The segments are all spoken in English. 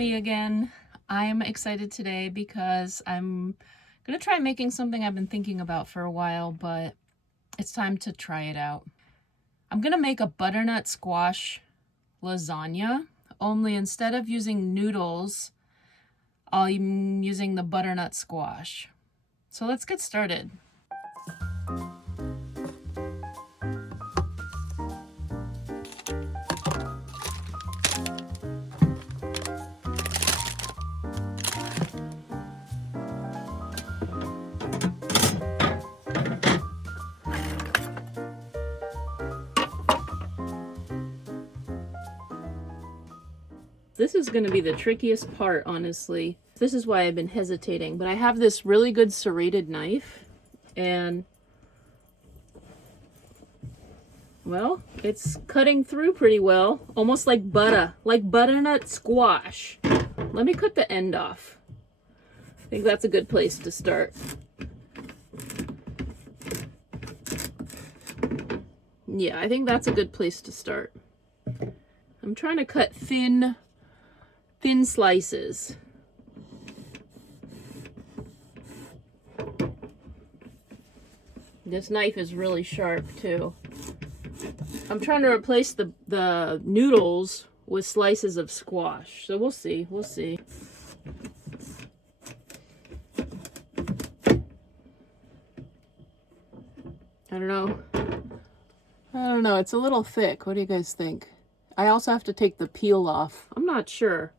me again. I'm excited today because I'm gonna try making something I've been thinking about for a while, but it's time to try it out. I'm gonna make a butternut squash lasagna, only instead of using noodles, I'm using the butternut squash. So let's get started. This is going to be the trickiest part, honestly. This is why I've been hesitating, but I have this really good serrated knife, and well, it's cutting through pretty well, almost like butternut squash. Let me cut the end off. I think that's a good place to start. Yeah, I think that's a good place to start. I'm trying to cut thin slices. This knife is really sharp too. I'm trying to replace the noodles with slices of squash. So we'll see. I don't know. It's a little thick. What do you guys think? I also have to take the peel off. I'm not sure.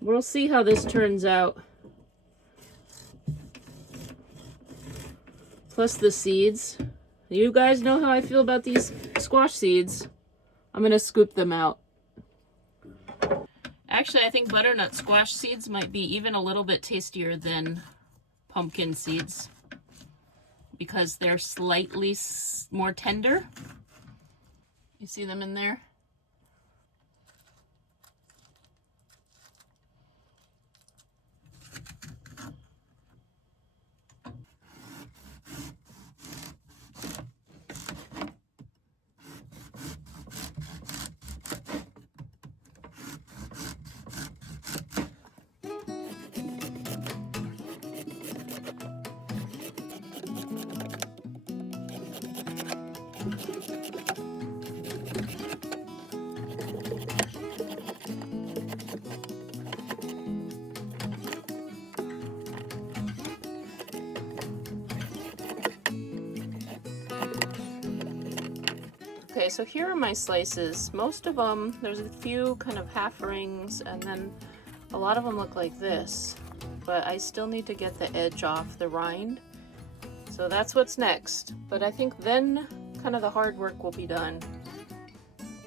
We'll see how this turns out. Plus the seeds. You guys know how I feel about these squash seeds. I'm gonna scoop them out. Actually, I think butternut squash seeds might be even a little bit tastier than pumpkin seeds because they're slightly more tender. You see them in there? Okay, so here are my slices. Most of them, there's a few kind of half rings, and then a lot of them look like this. But I still need to get the edge off the rind. So that's what's next. But I think then kind of the hard work will be done.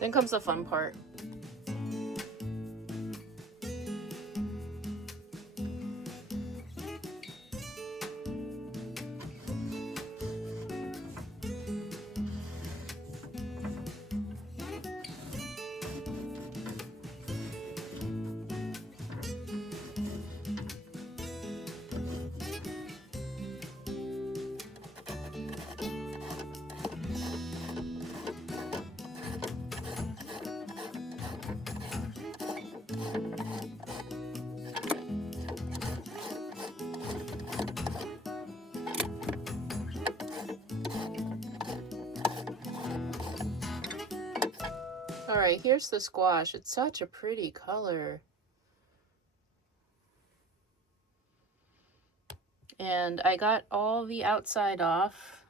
Then comes the fun part. All right, here's the squash. It's such a pretty color. And I got all the outside off,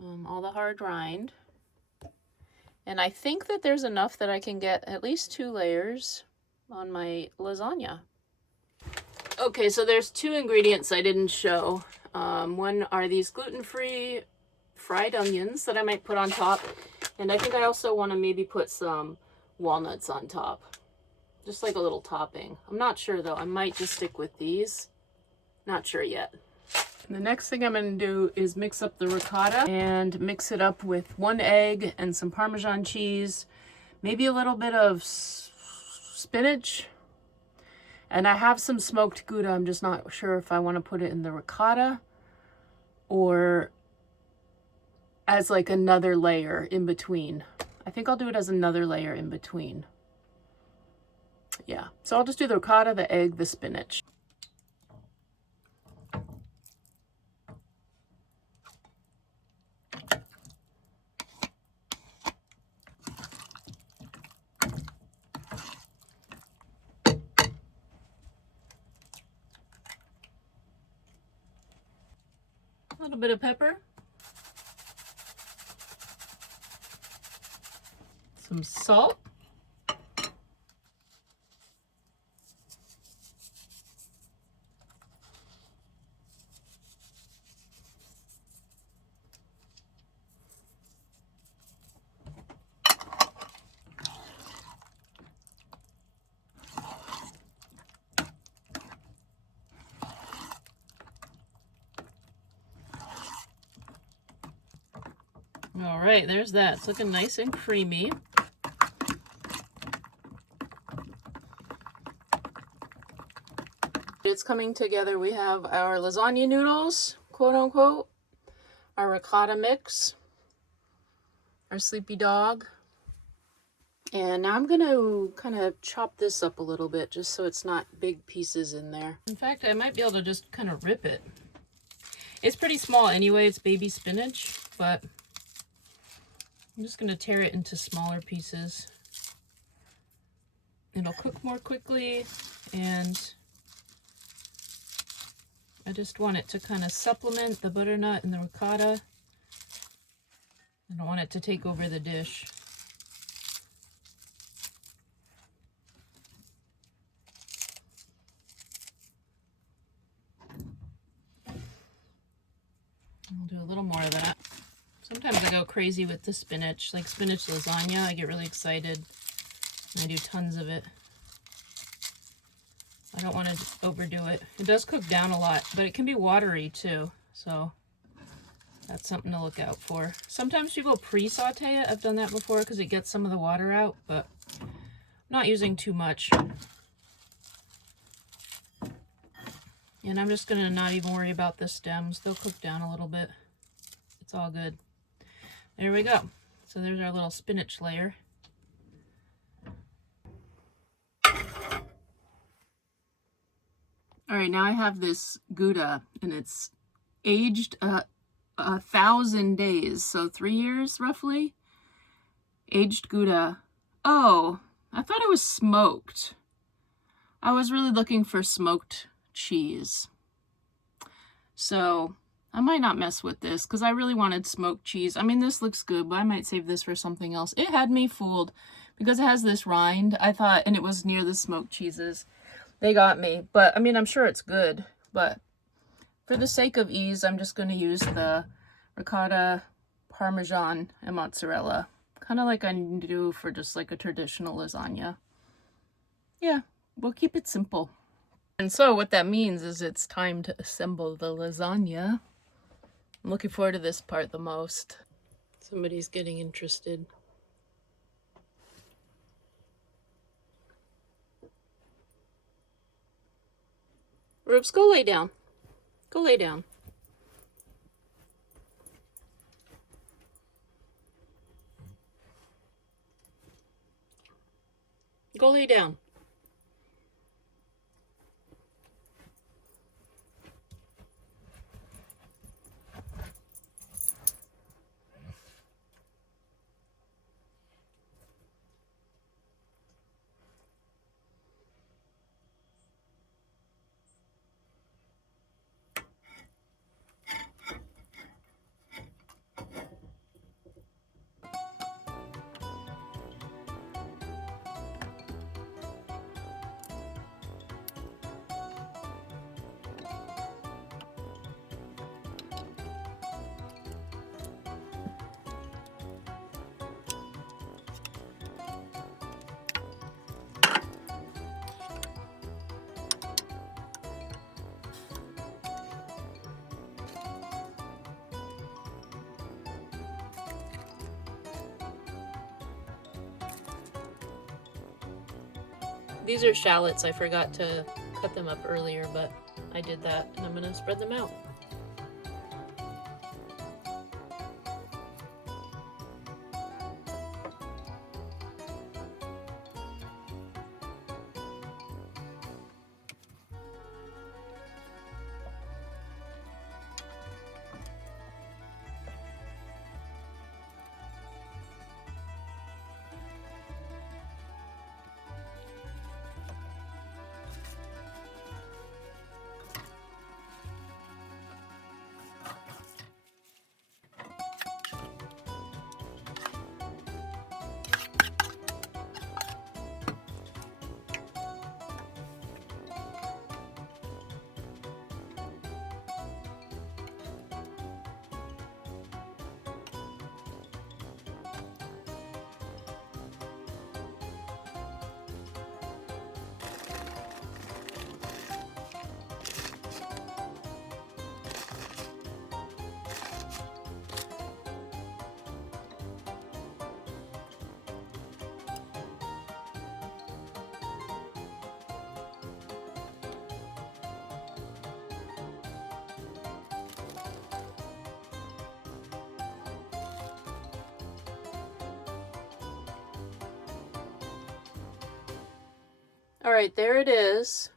all the hard rind. And I think that there's enough that I can get at least 2 layers on my lasagna. Okay, so there's 2 ingredients I didn't show. One are these gluten-free fried onions that I might put on top. And I think I also want to maybe put some walnuts on top. Just like a little topping. I'm not sure though. I might just stick with these. Not sure yet. The next thing I'm going to do is mix up the ricotta and mix it up with 1 egg and some Parmesan cheese. Maybe a little bit of spinach. And I have some smoked Gouda. I'm just not sure if I want to put it in the ricotta or as like another layer in between. I think I'll do it as another layer in between. Yeah, so I'll just do the ricotta, the egg, the spinach. A little bit of pepper. Some salt. All right, there's that. It's looking nice and creamy. It's coming together. We have our lasagna noodles, quote unquote, our ricotta mix, our sleepy dog. And now I'm gonna kind of chop this up a little bit just so it's not big pieces in there. In fact, I might be able to just kind of rip it. It's pretty small anyway, it's baby spinach, but I'm just gonna tear it into smaller pieces. It'll cook more quickly, and I just want it to kind of supplement the butternut and the ricotta. I don't want it to take over the dish. I'll do a little more of that. Sometimes I go crazy with the spinach, like spinach lasagna. I get really excited and I do tons of it. I don't want to overdo it. It does cook down a lot, but it can be watery too, so that's something to look out for. Sometimes people pre-saute it. I've done that before because it gets some of the water out, but I'm not using too much. And I'm just gonna not even worry about the stems. They'll cook down a little bit. It's all good. There we go. So there's our little spinach layer. All right, now I have this Gouda, and it's aged 1,000 days, so 3 years roughly. Aged Gouda. Oh, I thought it was smoked. I was really looking for smoked cheese. So I might not mess with this because I really wanted smoked cheese. I mean, this looks good, but I might save this for something else. It had me fooled because it has this rind, I thought, and it was near the smoked cheeses. They got me, but I mean, I'm sure it's good, but for the sake of ease, I'm just going to use the ricotta, parmesan, and mozzarella, kind of like I do for just like a traditional lasagna. Yeah, we'll keep it simple. And so what that means is it's time to assemble the lasagna. I'm looking forward to this part the most. Somebody's getting interested. Rubes, go lay down. Go lay down. Go lay down. These are shallots. I forgot to cut them up earlier, but I did that, and I'm going to spread them out. All right, there it is.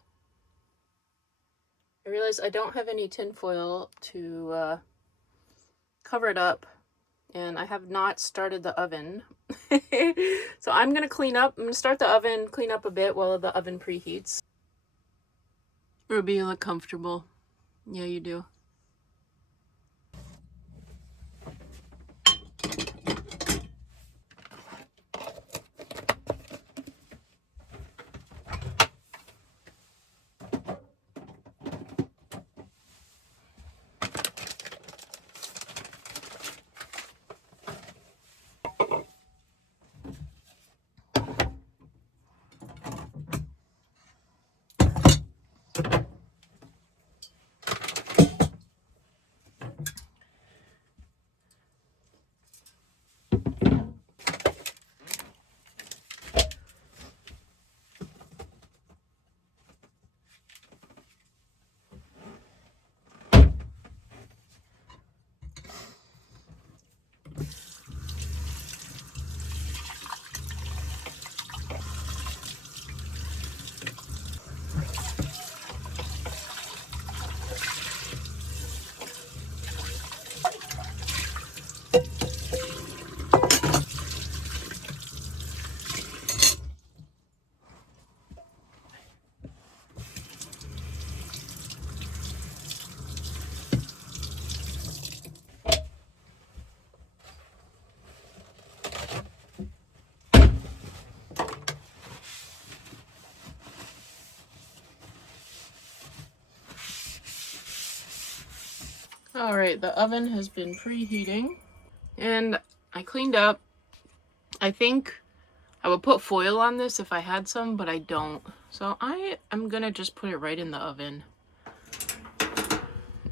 I realize I don't have any tin foil to cover it up, and I have not started the oven. So I'm gonna clean up. I'm gonna start the oven, clean up a bit while the oven preheats. Ruby, you look comfortable. Yeah, you do. All right, the oven has been preheating, and I cleaned up. I think I would put foil on this if I had some, but I don't. So I am gonna just put it right in the oven.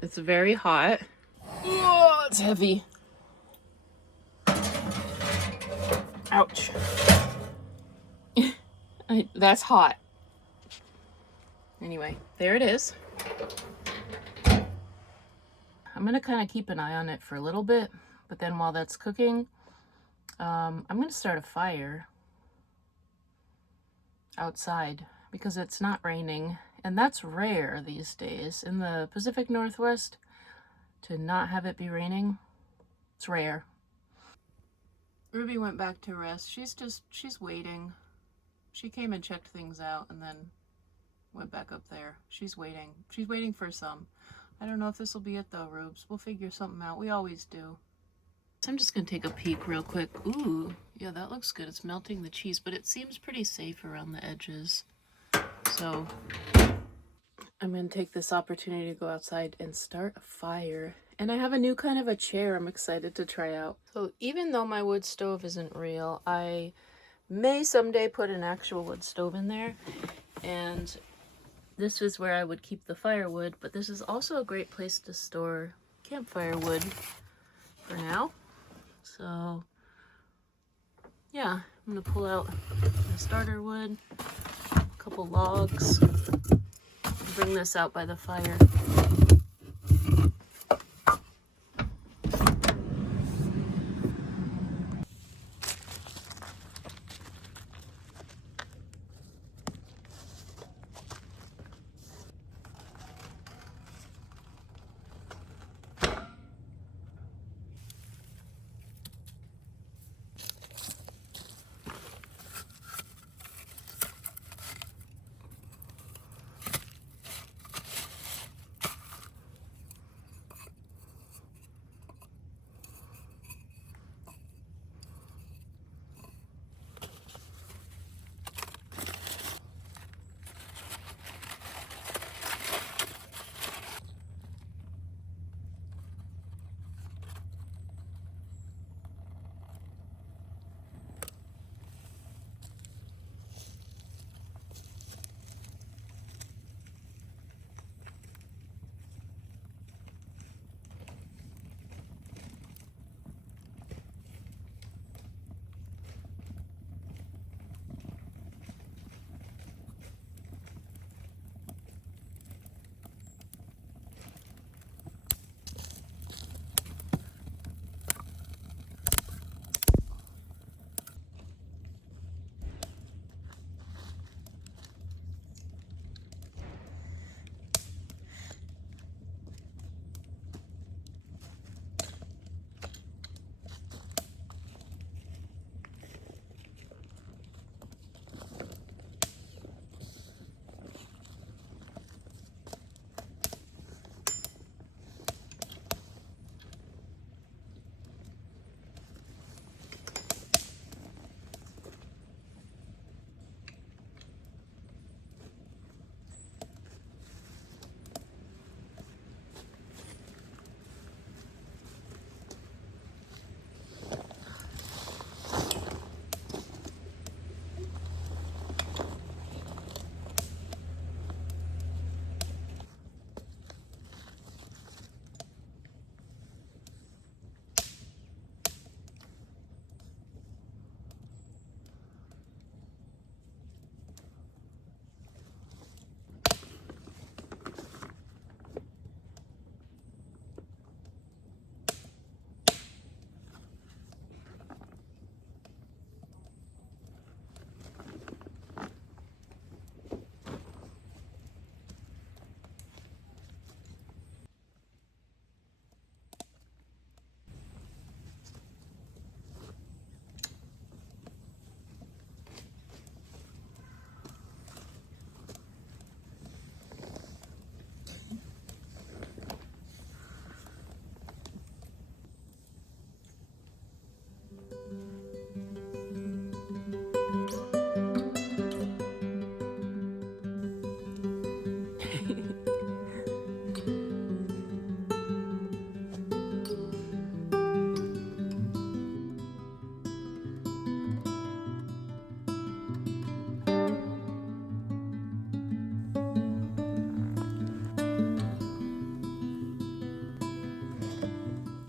It's very hot. Oh, it's heavy. Ouch. That's hot. Anyway, there it is. I'm gonna kind of keep an eye on it for a little bit, but then while that's cooking, I'm gonna start a fire outside because it's not raining, and that's rare these days in the Pacific Northwest to not have it be raining. It's rare. Ruby went back to rest. She's waiting. She came and checked things out and then went back up there. She's waiting. She's waiting for some. I don't know if this will be it though, Rubes. We'll figure something out. We always do. So I'm just gonna take a peek real quick. Ooh, yeah, that looks good. It's melting the cheese, but it seems pretty safe around the edges. So I'm gonna take this opportunity to go outside and start a fire. And I have a new kind of a chair I'm excited to try out. So even though my wood stove isn't real, I may someday put an actual wood stove in there. And this is where I would keep the firewood, but this is also a great place to store campfire wood for now. So yeah, I'm gonna pull out the starter wood, a couple logs, bring this out by the fire.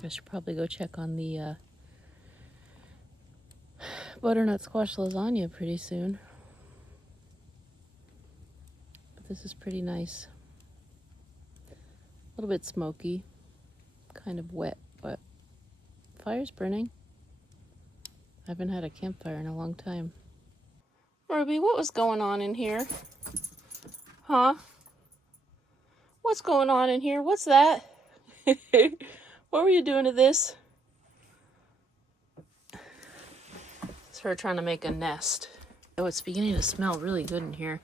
I should probably go check on the butternut squash lasagna pretty soon. But this is pretty nice. A little bit smoky, kind of wet, but fire's burning. I haven't had a campfire in a long time. Ruby, what was going on in here? Huh? What's going on in here? What's that? What were you doing to this? It's her trying to make a nest. Oh, it's beginning to smell really good in here.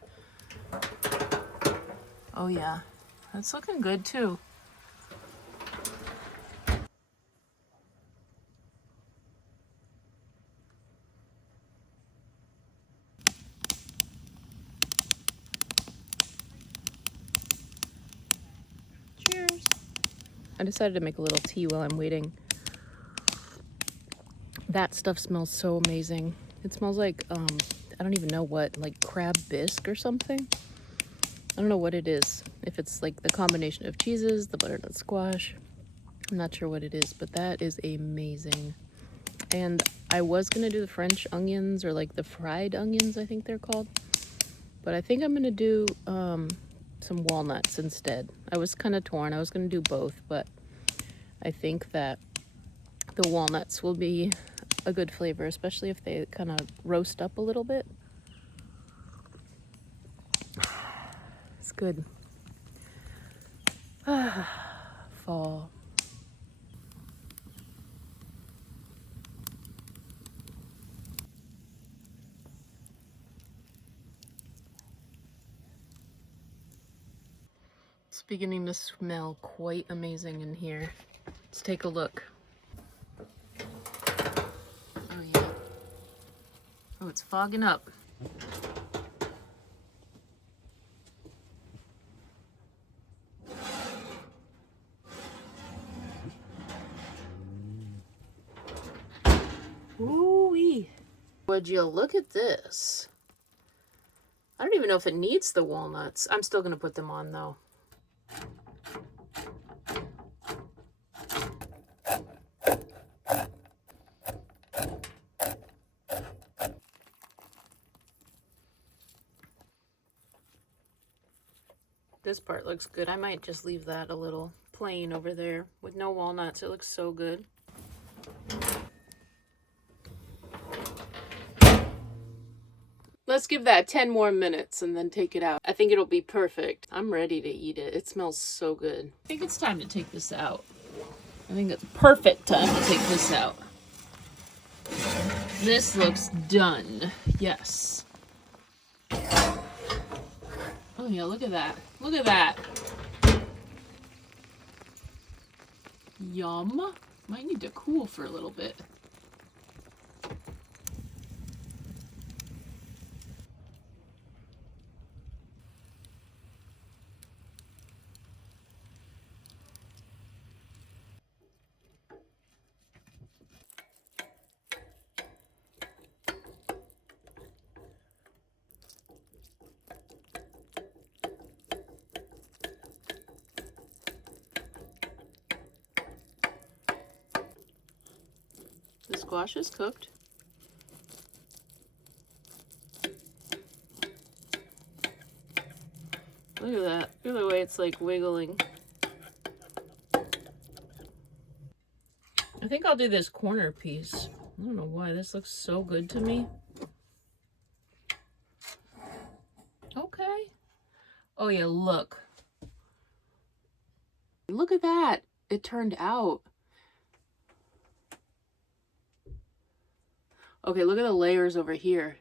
Oh yeah, that's looking good too. Cheers. I decided to make a little tea while I'm waiting. That stuff smells so amazing. It smells like, I don't even know what, like crab bisque or something. I don't know what it is. If it's like the combination of cheeses, the butternut squash. I'm not sure what it is, but that is amazing. And I was gonna do the French onions, or like the fried onions, I think they're called. But I think I'm gonna do some walnuts instead. I was kind of torn. I was gonna do both, but I think that the walnuts will be a good flavor, especially if they kind of roast up a little bit. It's good. Fall. It's beginning to smell quite amazing in here. Let's take a look. Oh yeah. Oh, it's fogging up. Ooh-wee. Would you look at this? I don't even know if it needs the walnuts. I'm still gonna put them on though. This part looks good. I might just leave that a little plain over there with no walnuts. It looks so good. Let's give that 10 more minutes and then take it out. I think it'll be perfect. I'm ready to eat it. It smells so good. I think it's time to take this out. I think it's perfect time to take this out. This looks done. Yes. Oh yeah, look at that. Look at that. Yum. Might need to cool for a little bit. The squash is cooked. Look at that. Look at the way it's like wiggling. I think I'll do this corner piece. I don't know why. This looks so good to me. Okay. Oh yeah, look. Look at that. It turned out. Okay, look at the layers over here.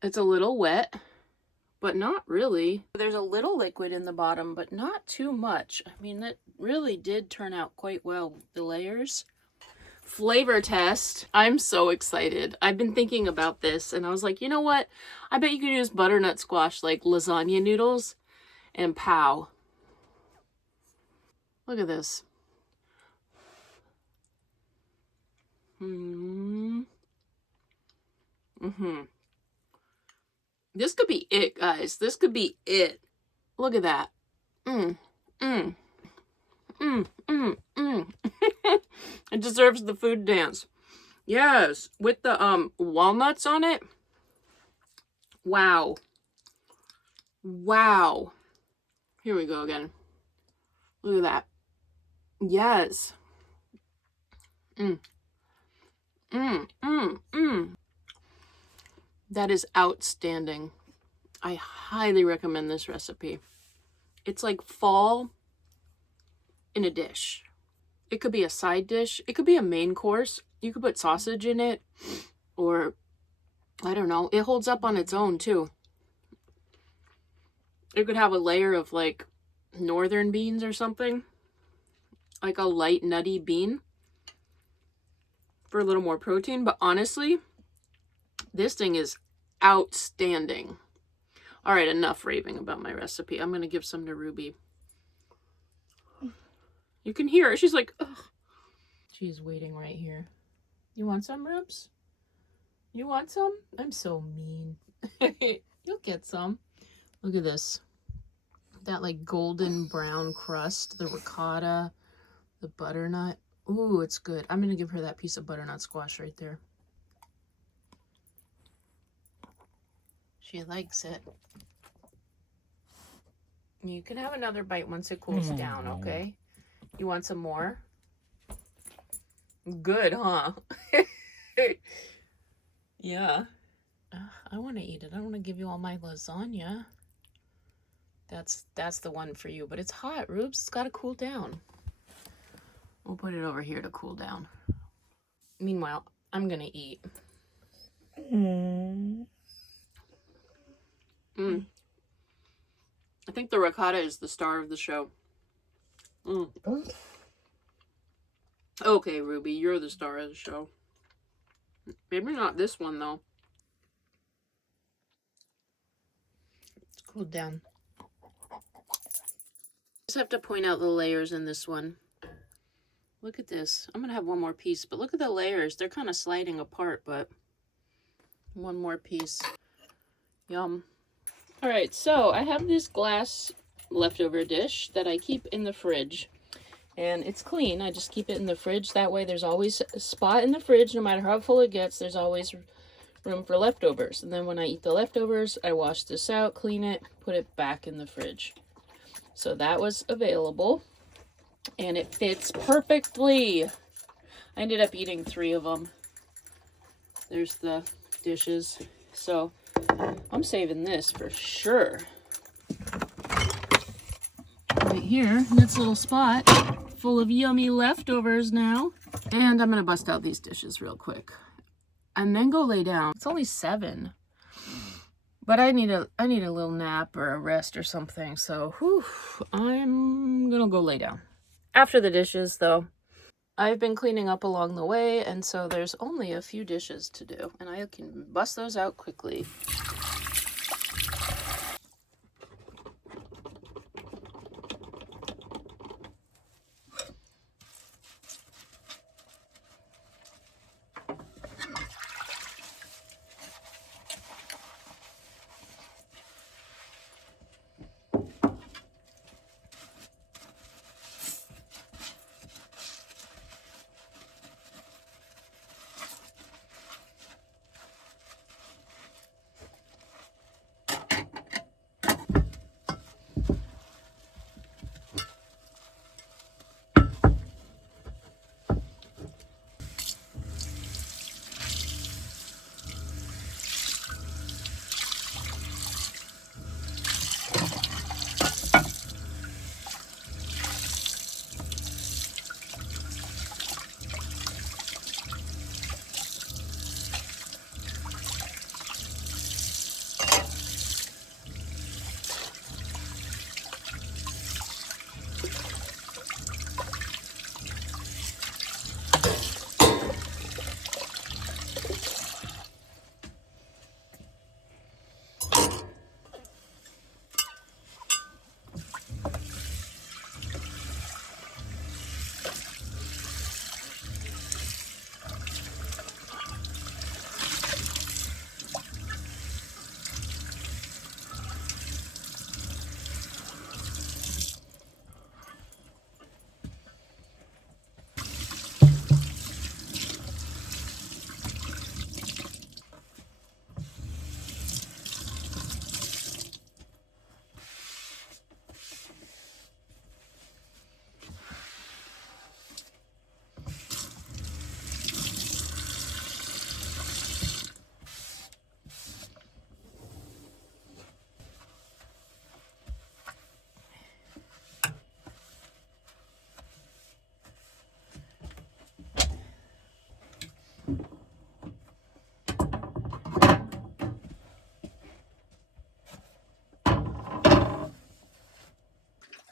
It's a little wet, but not really. There's a little liquid in the bottom, but not too much. I mean, that really did turn out quite well with the layers. Flavor test. I'm so excited. I've been thinking about this and I was like, you know what? I bet you could use butternut squash like lasagna noodles and pow. Look at this. This could be it, guys. This could be it. Look at that. It deserves the food dance. Yes, with the walnuts on it. Wow. Wow. Here we go again. Look at that. Yes. That is outstanding. I highly recommend this recipe. It's like fall in a dish. It could be a side dish. It could be a main course. You could put sausage in it, or I don't know. It holds up on its own too. It could have a layer of like northern beans or something, like a light nutty bean for a little more protein. But honestly, this thing is outstanding. All right, enough raving about my recipe. I'm going to give some to Ruby. You can hear her. She's like, ugh. She's waiting right here. You want some, Rubes? You want some? I'm so mean. You'll get some. Look at this. That like golden brown crust, the ricotta, the butternut. Ooh, it's good. I'm going to give her that piece of butternut squash right there. She likes it. You can have another bite once it cools down, okay? You want some more? Good, huh? Yeah. I want to eat it. I don't want to give you all my lasagna. That's the one for you, but it's hot, Rubes. It's got to cool down. We'll put it over here to cool down. Meanwhile, I'm going to eat. I think the ricotta is the star of the show. Okay, Ruby, you're the star of the show. Maybe not this one, though. It's cooled down. Just have to point out the layers in this one. Look at this. I'm going to have one more piece, but look at the layers. They're kind of sliding apart, but one more piece. Yum. All right, so I have this glass leftover dish that I keep in the fridge. And it's clean. I just keep it in the fridge. That way there's always a spot in the fridge. No matter how full it gets, there's always room for leftovers. And then when I eat the leftovers, I wash this out, clean it, put it back in the fridge. So that was available. And it fits perfectly. I ended up eating 3 of them. There's the dishes. So I'm saving this for sure. Right here in its little spot, full of yummy leftovers now. And I'm going to bust out these dishes real quick. And then go lay down. It's only 7. But I need a little nap or a rest or something. So I'm going to go lay down. After the dishes, though, I've been cleaning up along the way, and so there's only a few dishes to do, and I can bust those out quickly.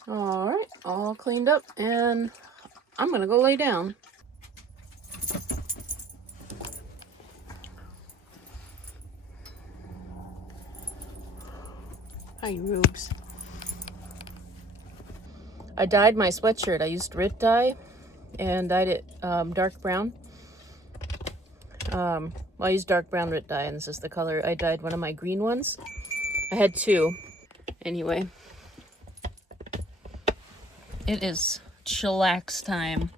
All right, all cleaned up, and I'm gonna go lay down. Hi, Rubes. I dyed my sweatshirt. I used Rit dye and dyed it dark brown. Well, I used dark brown Rit dye, and this is the color. I dyed one of my green ones. I had two. Anyway, it is chillax time.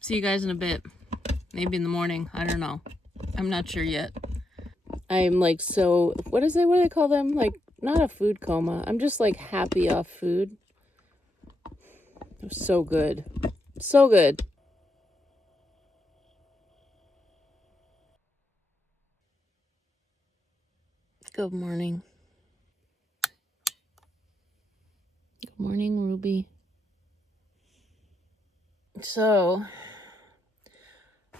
See you guys in a bit. Maybe in the morning. I don't know. I'm not sure yet. I'm like so, what do they call them? Like, not a food coma. I'm just like happy off food. It was so good. So good. Good morning. Good morning, Ruby. So,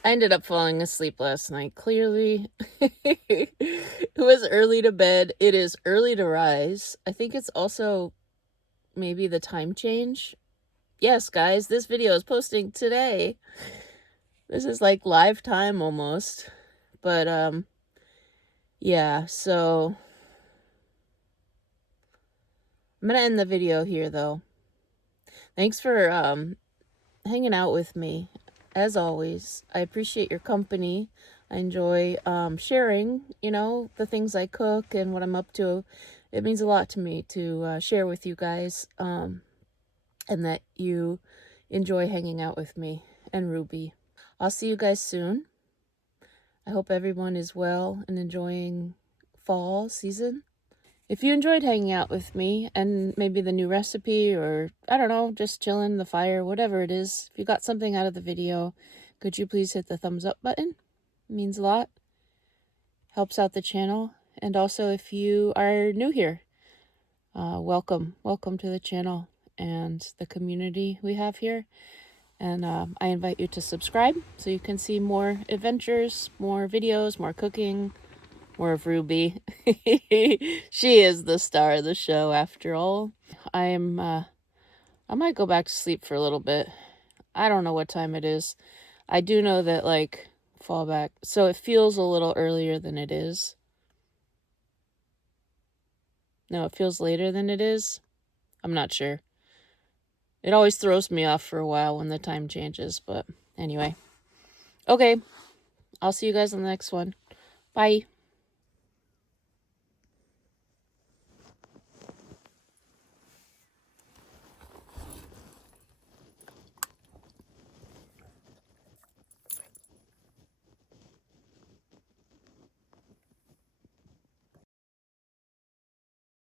I ended up falling asleep last night. Clearly, it was early to bed. It is early to rise. I think it's also maybe the time change. Yes, guys, this video is posting today. This is like live time almost. But, yeah, so I'm gonna end the video here, though. Thanks for, hanging out with me. As always, I appreciate your company. I enjoy sharing, the things I cook and what I'm up to. It means a lot to me to share with you guys, and that you enjoy hanging out with me and Ruby. I'll see you guys soon. I hope everyone is well and enjoying fall season. If you enjoyed hanging out with me and maybe the new recipe, or I don't know, just chilling the fire, whatever it is, if you got something out of the video, could you please hit the thumbs up button? It means a lot. Helps out the channel. And also, if you are new here, welcome to the channel and the community we have here. And I invite you to subscribe so you can see more adventures, more videos, more cooking, more of Ruby. She is the star of the show after all. I might go back to sleep for a little bit. I don't know what time it is. I do know that, like, fall back. So it feels a little earlier than it is. No, it feels later than it is. I'm not sure. It always throws me off for a while when the time changes, but anyway. Okay, I'll see you guys on the next one. Bye.